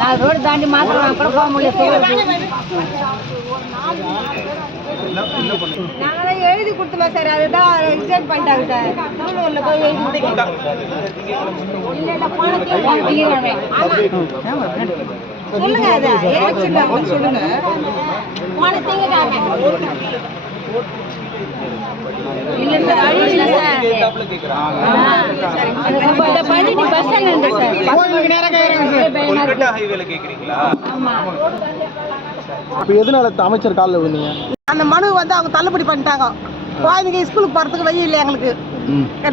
நான் ரோடு தாண்டி மாத்திரம் கூட போக முடியல. நாங்களாம் எழுதி கொடுத்தோமா சார், அதுதான் ரிஜெக்ட் பண்ணிட்டாங்க சார். திருவள்ளூர்ல போய் எழுதி கொடுத்தோம். சொல்லுங்க, அதை சொல்லுங்க. எதனால அமைச்சர் காலில் விழுந்தீங்க? அந்த மனு வந்து அவங்க தள்ளுபடி பண்ணிட்டாங்க. குழந்தைங்க ஸ்கூலுக்கு போறதுக்கு வழி இல்லை. எங்களுக்கு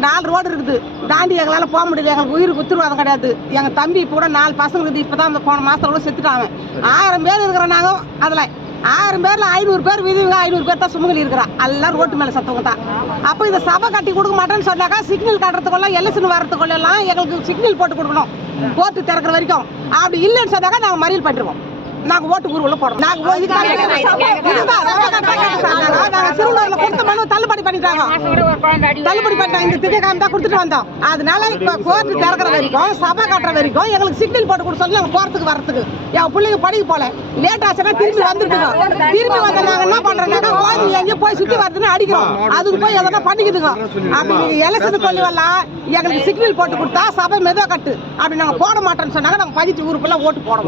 4 ரோடு இருக்குது, தாண்டி எங்களால போக முடியல. எங்களுக்கு உயிருக்கு உத்தரவாதம் கிடையாது. எங்க தம்பி கூட 4 பசங்க இருக்குது. இப்பதான் அந்த போன மாசத்தோட செத்துட்டாங்க. 1000 பேர் இருக்கிறோம் நாங்க. அதுல 1000 பேர்ல 500 பேர் விதிவுங்க, 500 பேர் தான் சுமங்கலி இருக்கிறான். எல்லாம் ரோட்டு மேல சத்தவங்க தான். அப்போ இந்த சபை கட்டி கொடுக்க மாட்டேன்னு சொன்னாக்கா சிக்னல் கட்டுறதுக்குள்ள எலெக்ஷன் வரதுக்குள்ள எல்லாம் எங்களுக்கு சிக்னல் போட்டு கொடுக்கணும், கோர்ட்டு திறக்கிற வரைக்கும். அப்படி இல்லைன்னு சொன்னாக்கா நாங்க மறியல் பண்ணிடுவோம். நாங்க ஓட்டு ஊர்வல போறோம். நாங்க திருவள்ளூர்ல கொடுத்த மனு தள்ளுபடி பண்ணிட்டாங்க. தள்ளுபடி பண்ணிட்டாங்க. இந்த திங்கக்கிழமை தான் கொடுத்துட்டு வந்தோம். அதனால இப்ப கோர்ட்டு திறக்கிற வரைக்கும், சபை கட்டுற வரைக்கும் எங்களுக்கு சிக்னல் போட்டு கொடுக்க சொல்லி நாங்க போறதுக்கு வரத்துக்கு. என் பிள்ளைங்க படிக்க போல லேட் ஆச்சுன்னா திரும்பி வந்துட்டுங்க. திரும்பி வந்த நாங்க என்ன பண்றோம்னாக்கா கோயில் எங்கேயும் போய் சுத்தி வரதுன்னு அடிக்கிறோம். அதுக்கு போய் எதனா பண்ணிக்குதுங்க. அப்படி நீங்க எலெக்ஷன் கொள்ளிவெல்லாம் எங்களுக்கு சிக்னல் போட்டு கொடுத்தா சபை மெதுவா கட்டு. அப்படி நாங்க போட மாட்டோம்னு சொன்னாங்க. நாங்க பதிச்சு ஊருக்குள்ள ஓட்டு போட மாட்டோம்.